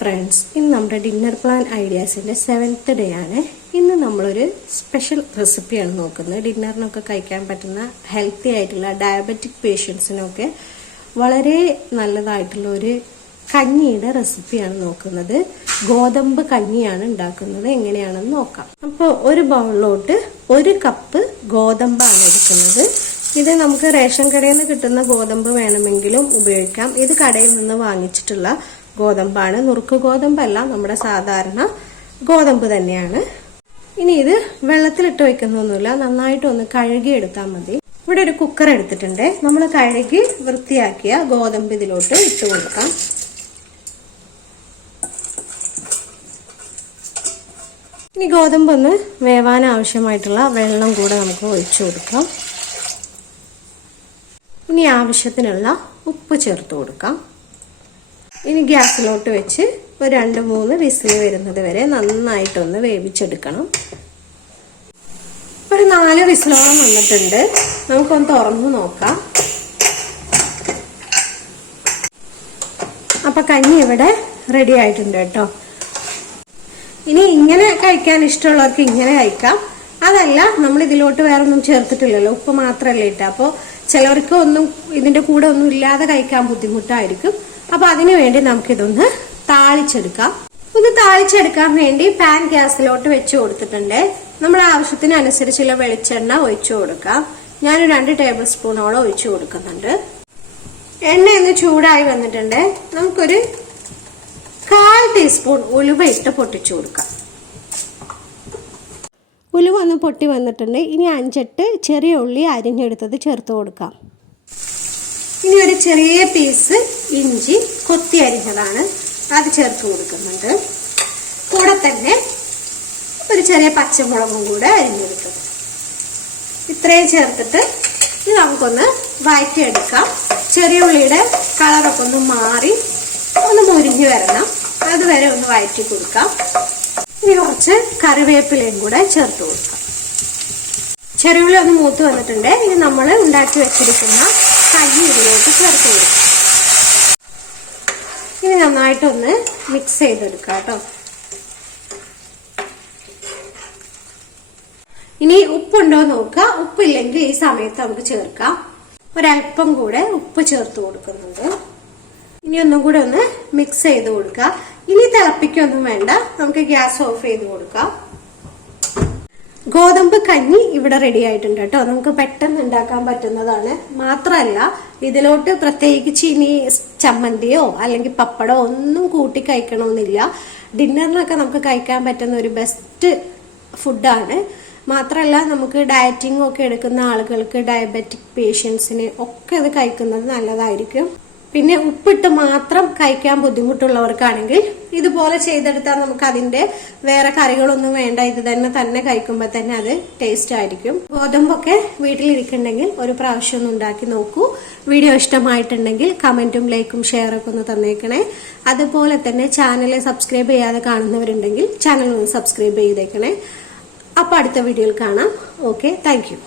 Friends, ഇന്ന് നമ്മുടെ dinner plan ഐഡിയാസിൻ്റെ 7th day ആണ്. ഇന്ന് നമ്മളൊരു സ്പെഷ്യൽ റെസിപ്പിയാണ് നോക്കുന്നത്. ഡിന്നറിനൊക്കെ കഴിക്കാൻ പറ്റുന്ന ഹെൽത്തി ആയിട്ടുള്ള ഡയബറ്റിക് പേഷ്യൻസിനൊക്കെ വളരെ നല്ലതായിട്ടുള്ള ഒരു കഞ്ഞിയുടെ റെസിപ്പിയാണ് നോക്കുന്നത്. ഗോതമ്പ് കഞ്ഞിയാണ് ഉണ്ടാക്കുന്നത്. എങ്ങനെയാണെന്ന് നോക്കാം. അപ്പോൾ ഒരു ബൗളിലോട്ട് 1 കപ്പ് ഗോതമ്പാണ് എടുക്കുന്നത്. ഇത് നമുക്ക് റേഷൻ കടയിൽ നിന്ന് കിട്ടുന്ന ഗോതമ്പ് വേണമെങ്കിലും ഉപയോഗിക്കാം. ഇത് കടയിൽ നിന്ന് വാങ്ങിച്ചിട്ടുള്ള ഗോതമ്പാണ്. നുറുക്ക് ഗോതമ്പല്ല, നമ്മുടെ സാധാരണ ഗോതമ്പ് തന്നെയാണ്. ഇനി ഇത് വെള്ളത്തിലിട്ട് വെക്കുന്നൊന്നുമില്ല, നന്നായിട്ടൊന്ന് കഴുകി എടുത്താൽ മതി. ഇവിടെ ഒരു കുക്കർ എടുത്തിട്ടുണ്ട്. നമ്മൾ കഴുകി വൃത്തിയാക്കിയ ഗോതമ്പ് ഇതിലോട്ട് ഇട്ട് കൊടുക്കാം. ഇനി ഗോതമ്പ് ഒന്ന് വേവാൻ ആവശ്യമായിട്ടുള്ള വെള്ളം കൂടെ നമുക്ക് ഒഴിച്ചു കൊടുക്കാം. ഇനി ആവശ്യത്തിനുള്ള ഉപ്പ് ചേർത്ത് കൊടുക്കാം. ഇനി ഗ്യാസിലോട്ട് വെച്ച് ഒരു 2-3 വിസിൽ വരുന്നത് വരെ നന്നായിട്ടൊന്ന് വേവിച്ചെടുക്കണം. ഒരു 4 വിസിലോളം വന്നിട്ടുണ്ട്. നമുക്കൊന്ന് തുറന്നു നോക്കാം. അപ്പൊ കഞ്ഞി ഇവിടെ റെഡി ആയിട്ടുണ്ട് കേട്ടോ. ഇനി ഇങ്ങനെ കഴിക്കാൻ ഇഷ്ടമുള്ളവർക്ക് ഇങ്ങനെ കഴിക്കാം. അതല്ല, നമ്മൾ ഇതിലോട്ട് വേറെ ഒന്നും ചേർത്തിട്ടില്ലല്ലോ, ഉപ്പ് മാത്രമല്ലേ ഇട്ട. അപ്പോൾ ചിലവർക്ക് ഒന്നും ഇതിന്റെ കൂടെ ഒന്നും ഇല്ലാതെ കഴിക്കാൻ ബുദ്ധിമുട്ടായിരിക്കും. അപ്പൊ അതിനു വേണ്ടി നമുക്കിതൊന്ന് താളിച്ചെടുക്കാം. ഒന്ന് താളിച്ചെടുക്കാൻ വേണ്ടി പാൻ ഗ്യാസിലോട്ട് വെച്ച് കൊടുത്തിട്ടുണ്ട്. നമ്മുടെ ആവശ്യത്തിനനുസരിച്ചുള്ള വെളിച്ചെണ്ണ ഒഴിച്ചു കൊടുക്കാം. ഞാനൊരു 2 ടേബിൾ സ്പൂണോളം ഒഴിച്ചു കൊടുക്കുന്നുണ്ട്. എണ്ണ ഒന്ന് ചൂടായി വന്നിട്ടുണ്ട്. നമുക്കൊരു 1/4 ടീസ്പൂൺ ഉലുവ ഇട്ട് പൊട്ടിച്ചു കൊടുക്കാം. ഉലുവ ഒന്ന് പൊട്ടി വന്നിട്ടുണ്ട്. ഇനി 5-8 ചെറിയ ഉള്ളി അരിഞ്ഞെടുത്തത് ചേർത്ത് കൊടുക്കാം. ഇനി ഒരു ചെറിയ പീസ് ഇഞ്ചി കൊത്തി അരിഞ്ഞതാണ്, അത് ചേർത്ത് കൊടുക്കുന്നുണ്ട്. കൂടെ തന്നെ ഒരു ചെറിയ പച്ചമുളകും കൂടെ അരിഞ്ഞെടുത്തത്. ഇത്രയും ചേർത്തിട്ട് ഇത് നമുക്കൊന്ന് വഴറ്റിയെടുക്കാം. ചെറിയ ഉള്ളിയുടെ കളറൊക്കെ ഒന്ന് മാറി ഒന്ന് മുരിഞ്ഞു വരണം, അതുവരെ ഒന്ന് വഴറ്റി കൊടുക്കാം. ഇനി കുറച്ച് കറിവേപ്പിലയും കൂടെ ചേർത്ത് കൊടുക്കാം. ചെറിയുള്ളി ഒന്ന് മൂത്ത് വന്നിട്ടുണ്ട്. ഇനി നമ്മൾ ഉണ്ടാക്കി വെച്ചിരിക്കുന്ന കഞ്ഞി ഇതിലോട്ട് ചേർത്ത് കൊടുക്കാം. ഇനി നന്നായിട്ടൊന്ന് മിക്സ് ചെയ്തെടുക്കാം കേട്ടോ. ഇനി ഉപ്പുണ്ടോ നോക്കുക. ഉപ്പില്ലെങ്കിൽ ഈ സമയത്ത് നമുക്ക് ചേർക്കാം. ഒരല്പം കൂടെ ഉപ്പ് ചേർത്ത് കൊടുക്കുന്നുണ്ട്. ഇനി ഒന്നും കൂടെ ഒന്ന് മിക്സ് ചെയ്ത് കൊടുക്കുക. ഇനി തിളപ്പിക്കൊന്നും വേണ്ട, നമുക്ക് ഗ്യാസ് ഓഫ് ചെയ്ത് കൊടുക്കാം. ഗോതമ്പ് കഞ്ഞി ഇവിടെ റെഡി ആയിട്ടുണ്ട് കേട്ടോ. നമുക്ക് പെട്ടെന്ന് ഉണ്ടാക്കാൻ പറ്റുന്നതാണ്. മാത്രമല്ല, ഇതിലോട്ട് പ്രത്യേകിച്ച് ഇനി ചമ്മന്തിയോ അല്ലെങ്കിൽ പപ്പടോ ഒന്നും കൂട്ടി കഴിക്കണമെന്നില്ല. ഡിന്നറിനൊക്കെ നമുക്ക് കഴിക്കാൻ പറ്റുന്ന ഒരു ബെസ്റ്റ് ഫുഡാണ്. മാത്രമല്ല, നമുക്ക് ഡയറ്റിംഗ് ഒക്കെ എടുക്കുന്ന ആളുകൾക്ക്, ഡയബറ്റിക് പേഷ്യൻസിന് ഒക്കെ ഇത് കഴിക്കുന്നത് നല്ലതായിരിക്കും. പിന്നെ ഉപ്പിട്ട് മാത്രം കഴിക്കാൻ ബുദ്ധിമുട്ടുള്ളവർക്കാണെങ്കിൽ ഇതുപോലെ ചെയ്തെടുത്താൽ നമുക്ക് അതിന്റെ വേറെ കറികളൊന്നും വേണ്ട. ഇത് തന്നെ കഴിക്കുമ്പോൾ തന്നെ അത് ടേസ്റ്റ് ആയിരിക്കും. ഗോതമ്പൊക്കെ വീട്ടിലിരിക്കുന്നുണ്ടെങ്കിൽ ഒരു പ്രാവശ്യം ഒന്ന് ഉണ്ടാക്കി നോക്കൂ. വീഡിയോ ഇഷ്ടമായിട്ടുണ്ടെങ്കിൽ കമന്റും ലൈക്കും ഷെയറൊക്കെ ഒന്ന് തന്നേക്കണേ. അതുപോലെ തന്നെ ചാനൽ സബ്സ്ക്രൈബ് ചെയ്യാതെ കാണുന്നവരുണ്ടെങ്കിൽ ചാനൽ ഒന്ന് സബ്സ്ക്രൈബ് ചെയ്തേക്കണേ. അപ്പൊ അടുത്ത വീഡിയോയിൽ കാണാം. Okay, thank you.